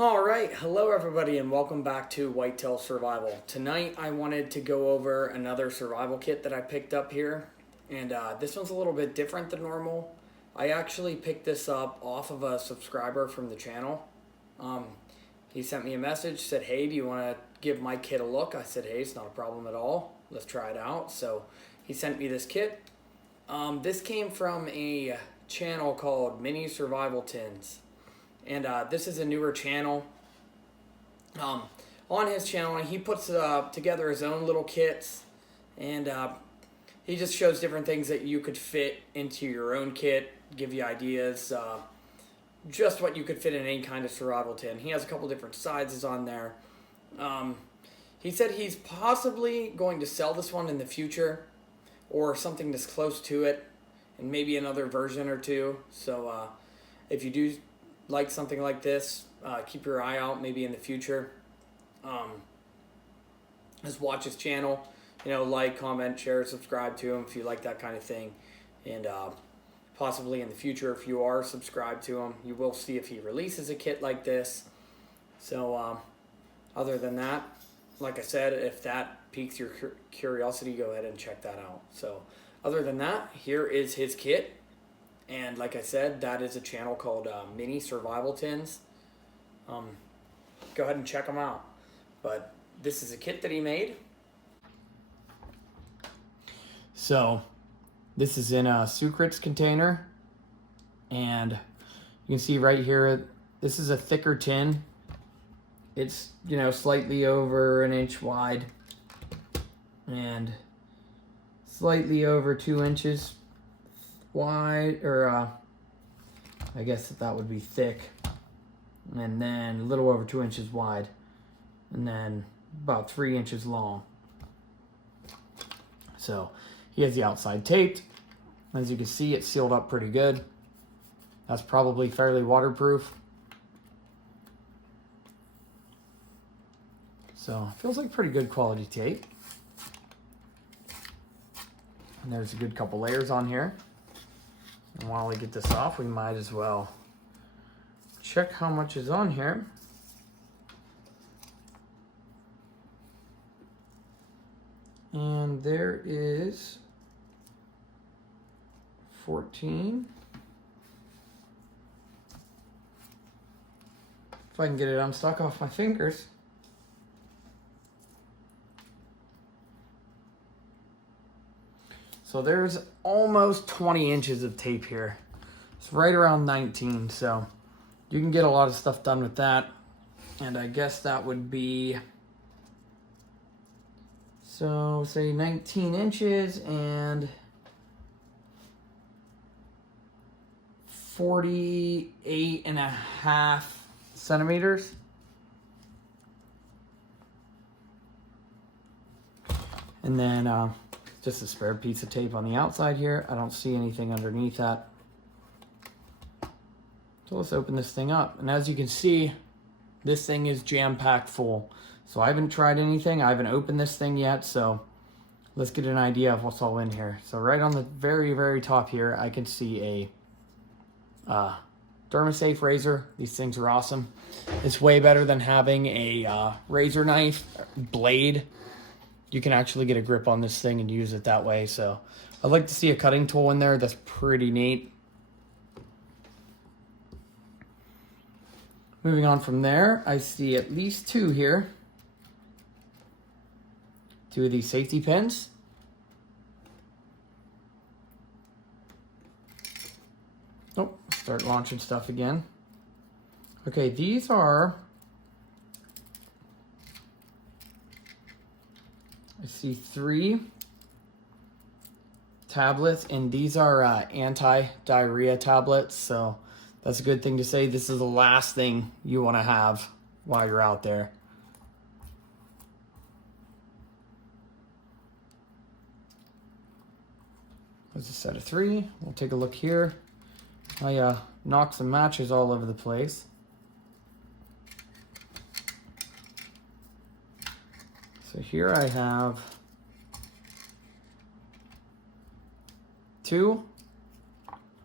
Alright, hello everybody and welcome back to Whitetail Survival. Tonight I wanted to go over another survival kit that I picked up here. And this one's a little bit different than normal. I actually picked this up off of a subscriber from the channel. He sent me a message, said, hey, do you want to give my kit a look? I said, hey, it's not a problem at all. Let's try it out. So he sent me this kit. This came from a channel called Mini Survival Tins. And this is a newer channel. On his channel, he puts together his own little kits, and he just shows different things that you could fit into your own kit, give you ideas, just what you could fit in any kind of survival tin. He has a couple different sizes on there. He said he's possibly going to sell this one in the future, or something that's close to it, and maybe another version or two. So if you do like something like this, keep your eye out maybe in the future. Just watch his channel, like, comment, share, subscribe to him if you like that kind of thing. And possibly in the future, if you are subscribed to him, you will see if he releases a kit like this. So other than that, like I said, if that piques your curiosity, go ahead and check that out. So other than that, here is his kit. And like I said, that is a channel called Mini Survival Tins. Go ahead and check them out. But this is a kit that he made. So this is in a sucrets container. And you can see right here, this is a thicker tin. It's, slightly over an inch wide and slightly over 2 inches wide, or I guess that would be thick, and then a little over 2 inches wide, and then about 3 inches long. So he has the outside taped. As you can see, it's sealed up pretty good. That's probably fairly waterproof. So feels like pretty good quality tape. And there's a good couple layers on here. And while we get this off, we might as well check how much is on here. And there is 14. If I can get it unstuck off my fingers. So there's almost 20 inches of tape here. It's right around 19, so you can get a lot of stuff done with that. And I guess that would be, so say 19 inches and 48.5 centimeters. And then just a spare piece of tape on the outside here. I don't see anything underneath that. So let's open this thing up. And as you can see, this thing is jam-packed full. So I haven't tried anything. I haven't opened this thing yet. So let's get an idea of what's all in here. So right on the very, very top here, I can see a Dermasafe razor. These things are awesome. It's way better than having a razor knife blade. You can actually get a grip on this thing and use it that way. So I'd like to see a cutting tool in there. That's pretty neat. Moving on from there, I see at least two here. Two of these safety pins. Oh, start launching stuff again. Okay, these are, I see 3 tablets, and these are anti-diarrhea tablets, so that's a good thing to say. This is the last thing you want to have while you're out there. There's a set of 3. We'll take a look here. I knocked some matches all over the place. So here I have 2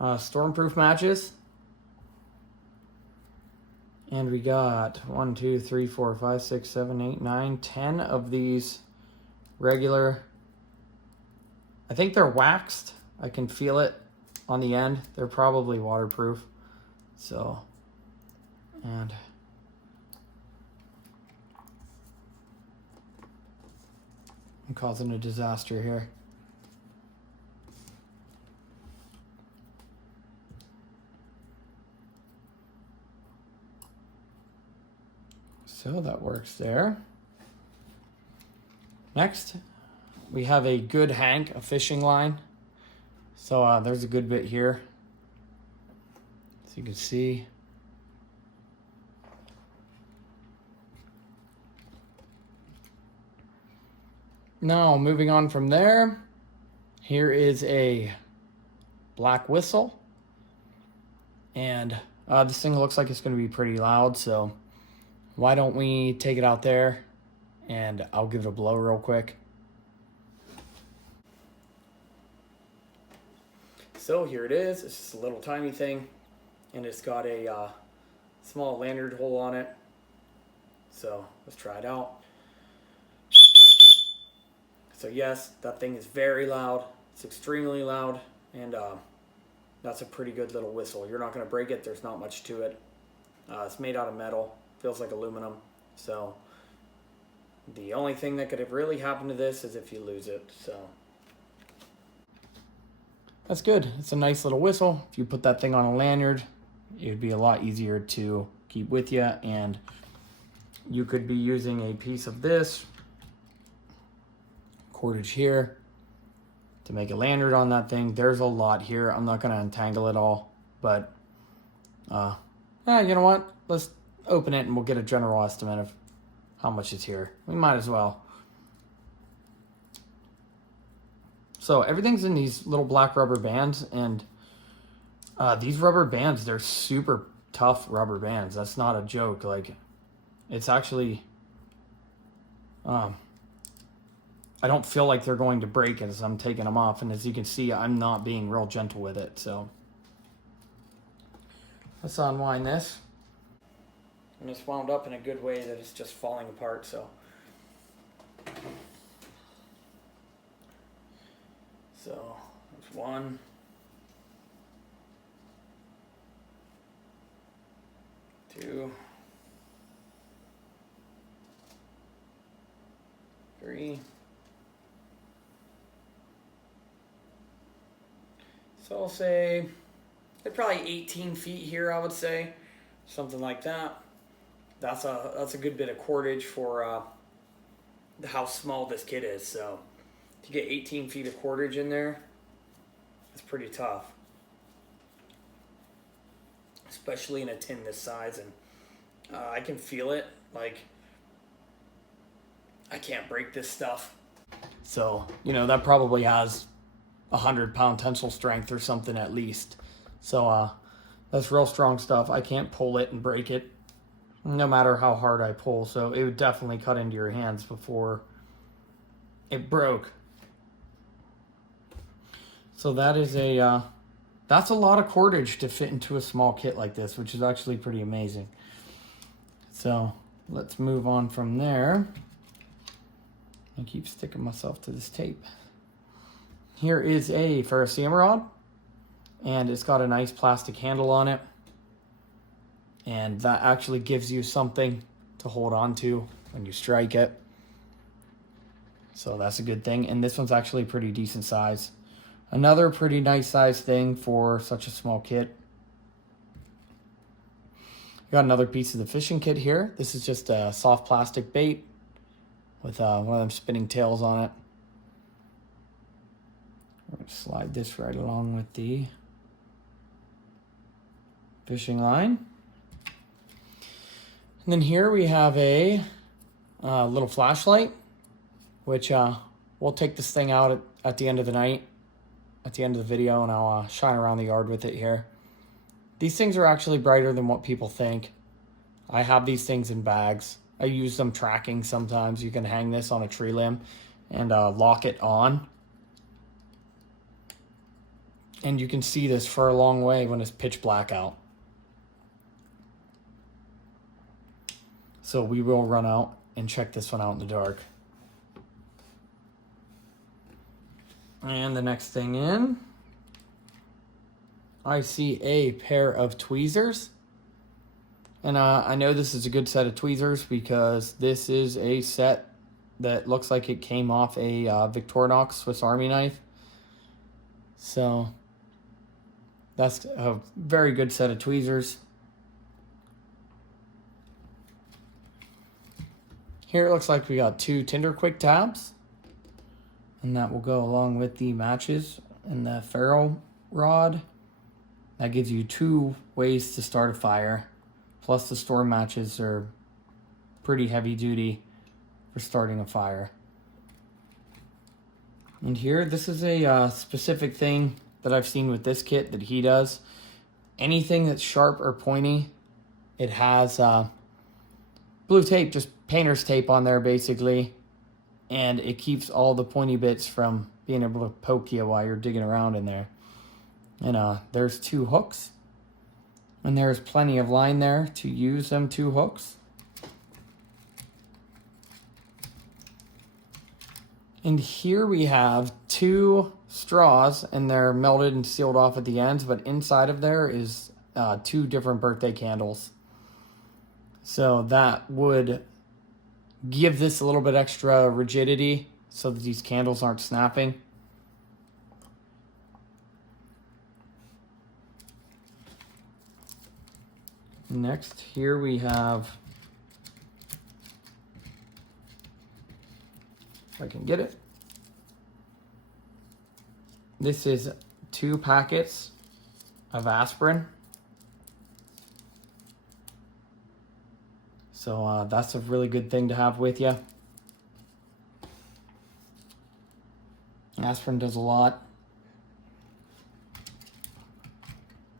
stormproof matches. And we got 1, 2, 3, 4, 5, 6, 7, 8, 9, 10 of these regular. I think they're waxed. I can feel it on the end. They're probably waterproof. So, and I'm causing a disaster here. So that works there. Next, we have a Good Hank, a fishing line. So there's a good bit here. So you can see. Now, moving on from there, here is a black whistle. And this thing looks like it's going to be pretty loud, so why don't we take it out there and I'll give it a blow real quick. So here it is. It's just a little tiny thing, and it's got a small lanyard hole on it. So let's try it out. So yes, that thing is very loud. It's extremely loud, and that's a pretty good little whistle. You're not going to break it. There's not much to it. It's made out of metal. Feels like aluminum. So the only thing that could have really happened to this is if you lose it. So that's good. It's a nice little whistle. If you put that thing on a lanyard, it would be a lot easier to keep with you, and you could be using a piece of this cordage here to make a lanyard on that thing. There's a lot here. I'm not going to untangle it all, but yeah, you know what? Let's open it and we'll get a general estimate of how much is here. We might as well. So everything's in these little black rubber bands, and these rubber bands, they're super tough rubber bands. That's not a joke. Like, it's actually, I don't feel like they're going to break as I'm taking them off. And as you can see, I'm not being real gentle with it. So let's unwind this. And it's wound up in a good way that it's just falling apart. So there's 1, 2, 3. So I'll say they're probably 18 feet here, I would say. Something like that. That's a good bit of cordage for how small this kit is. So to get 18 feet of cordage in there, it's pretty tough. Especially in a tin this size. And I can feel it. Like, I can't break this stuff. So, you know, that probably has 100-pound tensile strength or something at least. So that's real strong stuff. I can't pull it and break it no matter how hard I pull. So it would definitely cut into your hands before it broke. So that is that's a lot of cordage to fit into a small kit like this, which is actually pretty amazing. So let's move on from there. I keep sticking myself to this tape. Here is a ferrocerium rod, and it's got a nice plastic handle on it. And that actually gives you something to hold on to when you strike it. So that's a good thing. And this one's actually pretty decent size. Another pretty nice size thing for such a small kit. Got another piece of the fishing kit here. This is just a soft plastic bait with one of them spinning tails on it. We're going to slide this right along with the fishing line. And then here we have a little flashlight, which we'll take this thing out at the end of the night, at the end of the video, and I'll shine around the yard with it here. These things are actually brighter than what people think. I have these things in bags. I use them tracking sometimes. You can hang this on a tree limb and lock it on. And you can see this for a long way when it's pitch black out. So we will run out and check this one out in the dark. And the next thing in, I see a pair of tweezers. And I know this is a good set of tweezers because this is a set that looks like it came off a Victorinox Swiss Army knife. So that's a very good set of tweezers. Here it looks like we got 2 Tinder Quick tabs. And that will go along with the matches and the ferro rod. That gives you 2 ways to start a fire. Plus the store matches are pretty heavy duty for starting a fire. And here, this is a specific thing that I've seen with this kit that he does. Anything that's sharp or pointy, it has blue tape, just painter's tape on there basically. And it keeps all the pointy bits from being able to poke you while you're digging around in there. And there's 2 hooks. And there's plenty of line there to use them 2 hooks. And here we have 2 straws, and they're melted and sealed off at the ends, but inside of there is 2 different birthday candles. So that would give this a little bit extra rigidity so that these candles aren't snapping. Next, here we have, if I can get it, this is 2 packets of aspirin. So that's a really good thing to have with you. Aspirin does a lot.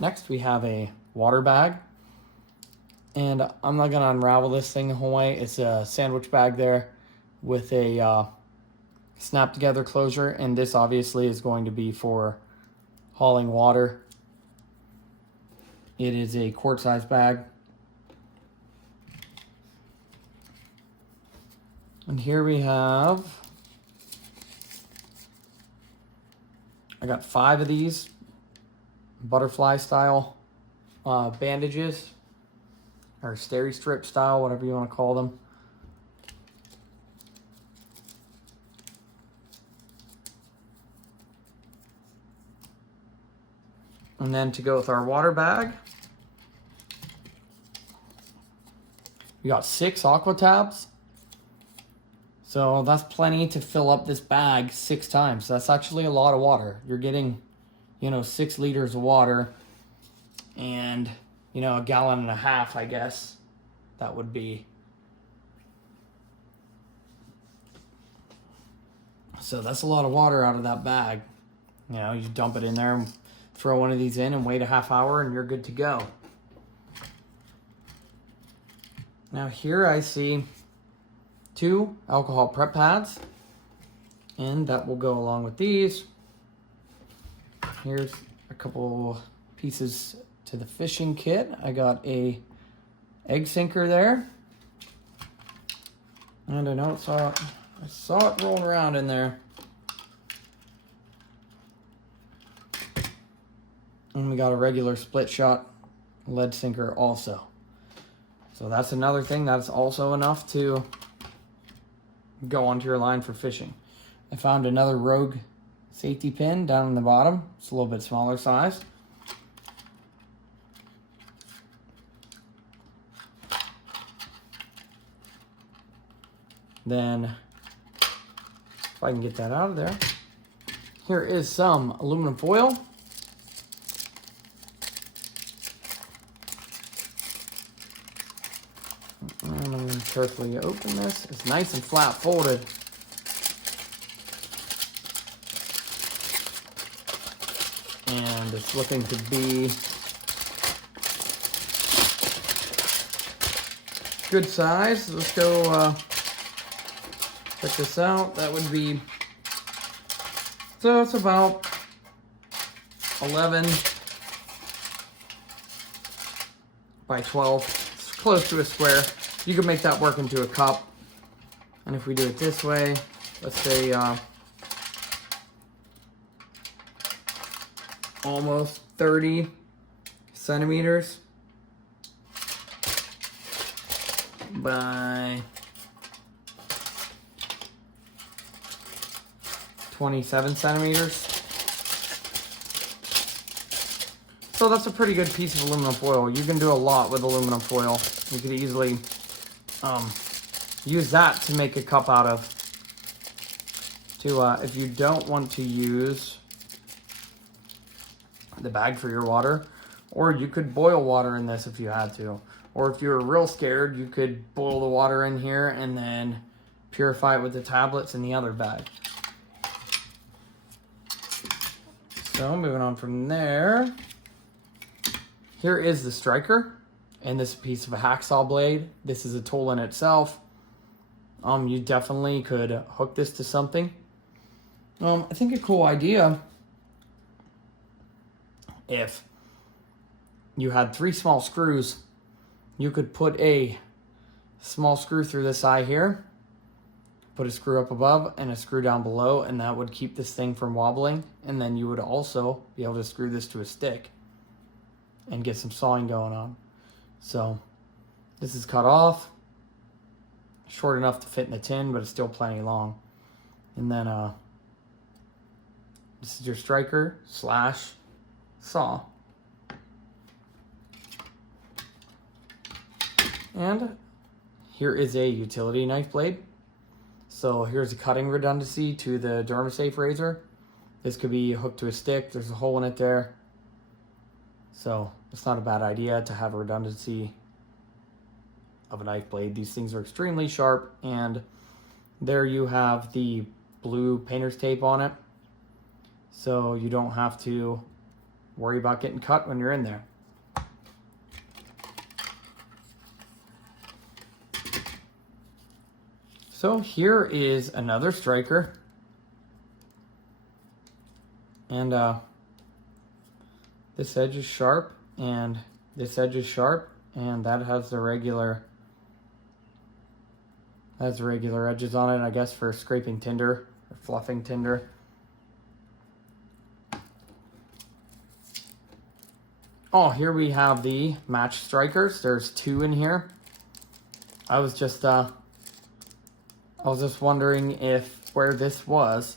Next, we have a water bag. And I'm not going to unravel this thing the whole way. It's a sandwich bag there with a snap together closure. And this obviously is going to be for hauling water. It is a quart size bag. And here we have, I got 5 of these butterfly style bandages, or steri strip style, whatever you want to call them. And then to go with our water bag, we got 6 aqua tabs. So that's plenty to fill up this bag 6 times. That's actually a lot of water. You're getting, 6 liters of water and, a gallon and a half, I guess, that would be. So that's a lot of water out of that bag. You dump it in there and throw one of these in and wait a half hour and you're good to go. Now here I see 2 alcohol prep pads, and that will go along with these. Here's a couple pieces to the fishing kit. I got a egg sinker there, and I saw it rolling around in there. And we got a regular split shot lead sinker also. So that's another thing that's also enough to go onto your line for fishing. I found another Rogue safety pin down in the bottom. It's a little bit smaller size. Then, if I can get that out of there, here is some aluminum foil. And I'm going to carefully open this. It's nice and flat folded. And it's looking to be good size. Let's go check this out. That would be, so it's about 11 by 12. It's close to a square. you can make that work into a cup. And if we do it this way, let's say almost 30 centimeters by 27 centimeters. So that's a pretty good piece of aluminum foil. You can do a lot with aluminum foil. You could easily use that to make a cup out of. If you don't want to use the bag for your water, or you could boil water in this if you had to. Or if you're real scared, you could boil the water in here and then purify it with the tablets in the other bag. So moving on from there, here is the striker, and this piece of a hacksaw blade. This is a tool in itself. You definitely could hook this to something. I think a cool idea, if you had 3 small screws, you could put a small screw through this eye here, put a screw up above and a screw down below, and that would keep this thing from wobbling. And then you would also be able to screw this to a stick and get some sawing going on. So this is cut off, short enough to fit in the tin, but it's still plenty long. And then this is your striker / saw. And here is a utility knife blade. So here's a cutting redundancy to the DermaSafe razor. This could be hooked to a stick. There's a hole in it there. So it's not a bad idea to have a redundancy of a knife blade. These things are extremely sharp, and there you have the blue painter's tape on it. So you don't have to worry about getting cut when you're in there. So here is another striker, and this edge is sharp, and this edge is sharp, and that has the regular edges on it, I guess, for scraping tinder or fluffing tinder. Oh, here we have the match strikers. There's 2 in here. I was just wondering where this was.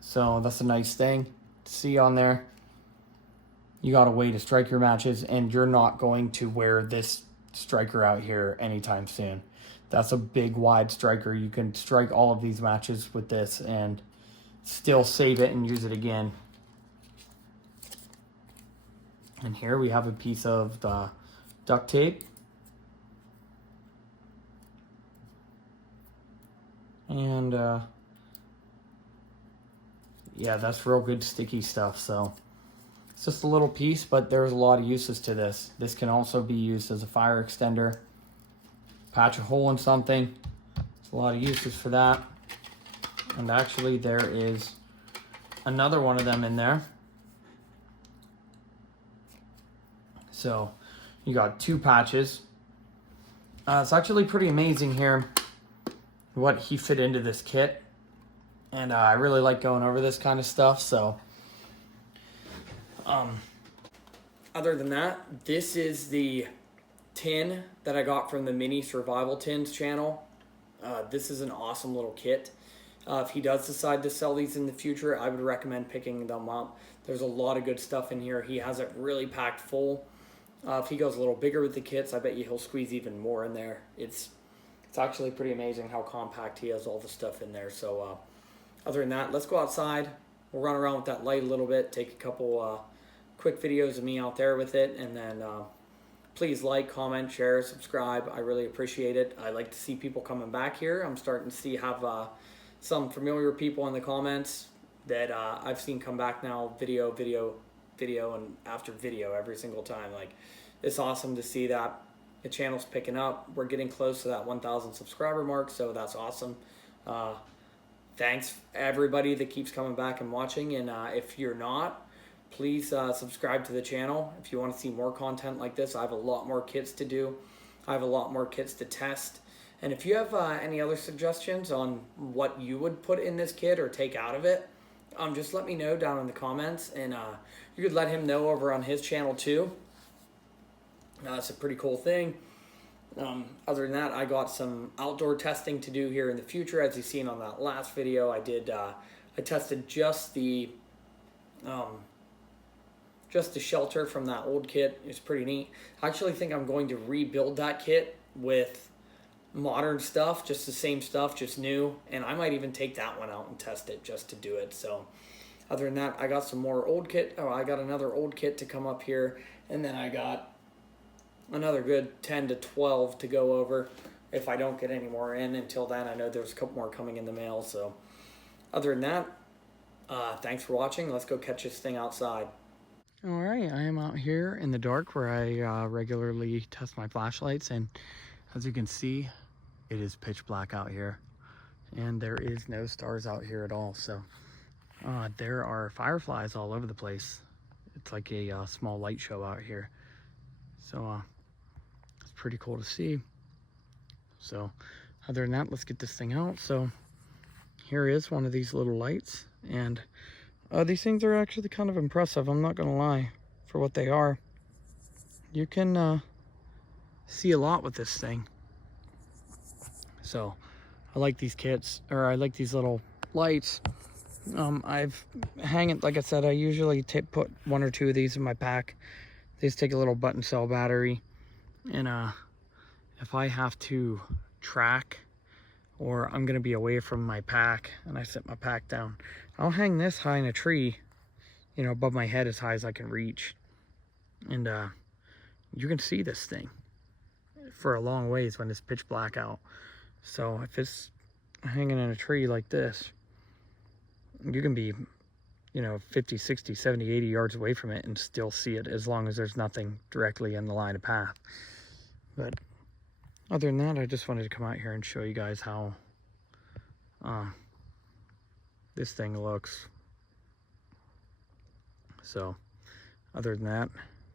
So that's a nice thing to see on there. You got a way to strike your matches, and you're not going to wear this striker out here anytime soon. That's a big wide striker. You can strike all of these matches with this and still save it and use it again. And here we have a piece of the duct tape. And yeah, that's real good sticky stuff. So it's just a little piece, but there's a lot of uses to this. This can also be used as a fire extender. Patch a hole in something. There's a lot of uses for that. And actually there is another one of them in there. So you got 2 patches. It's actually pretty amazing here what he fit into this kit. And I really like going over this kind of stuff. So other than that, this is the tin that I got from the Mini Survival Tins channel. This is an awesome little kit. If he does decide to sell these in the future, I would recommend picking them up. There's a lot of good stuff in here. He has it really packed full. If he goes a little bigger with the kits, I bet you he'll squeeze even more in there. It's actually pretty amazing how compact he has all the stuff in there. So other than that, let's go outside. We'll run around with that light a little bit, take a couple quick videos of me out there with it, and then please like, comment, share, subscribe. I really appreciate it. I like to see people coming back here. I'm starting to have some familiar people in the comments that I've seen come back now, video, and after video every single time. Like, it's awesome to see that the channel's picking up. We're getting close to that 1,000 subscriber mark, so that's awesome. Thanks everybody that keeps coming back and watching, and if you're not, please subscribe to the channel if you want to see more content like this. I have a lot more kits to do. I have a lot more kits to test. And if you have any other suggestions on what you would put in this kit or take out of it, just let me know down in the comments, and you could let him know over on his channel too. It's a pretty cool thing. Other than that, I got some outdoor testing to do here in the future. As you've seen on that last video, I tested just the shelter from that old kit. It's pretty neat. I actually think I'm going to rebuild that kit with modern stuff, just the same stuff, just new, and I might even take that one out and test it just to do it. So other than that, I got some more old kit. I got another old kit to come up here, and then I got another good 10 to 12 to go over if I don't get any more in until then. I know there's a couple more coming in the mail. So other than that, thanks for watching. Let's go catch this thing outside. All right, I am out here in the dark where I regularly test my flashlights, and as you can see, it is pitch black out here, and there is no stars out here at all. So there are fireflies all over the place. It's like a small light show out here. So it's pretty cool to see. So other than that, let's get this thing out. So here is one of these little lights, and these things are actually kind of impressive, I'm not gonna lie, for what they are. You can see a lot with this thing. So I like these kits, or I like these little lights. I've hang it, like I said, I usually put one or two of these in my pack. These take a little button cell battery, and if I have to track, or I'm gonna be away from my pack and I set my pack down, I'll hang this high in a tree, you know, above my head, as high as I can reach, and you can see this thing for a long ways when it's pitch black out. So if it's hanging in a tree like this, you can be, you know, 50, 60, 70, 80 yards away from it and still see it, as long as there's nothing directly in the line of path. But other than that, I just wanted to come out here and show you guys how this thing looks. So other than that,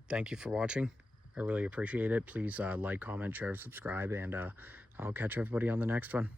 thank you for watching. I really appreciate it. Please like, comment, share, subscribe, and I'll catch everybody on the next one.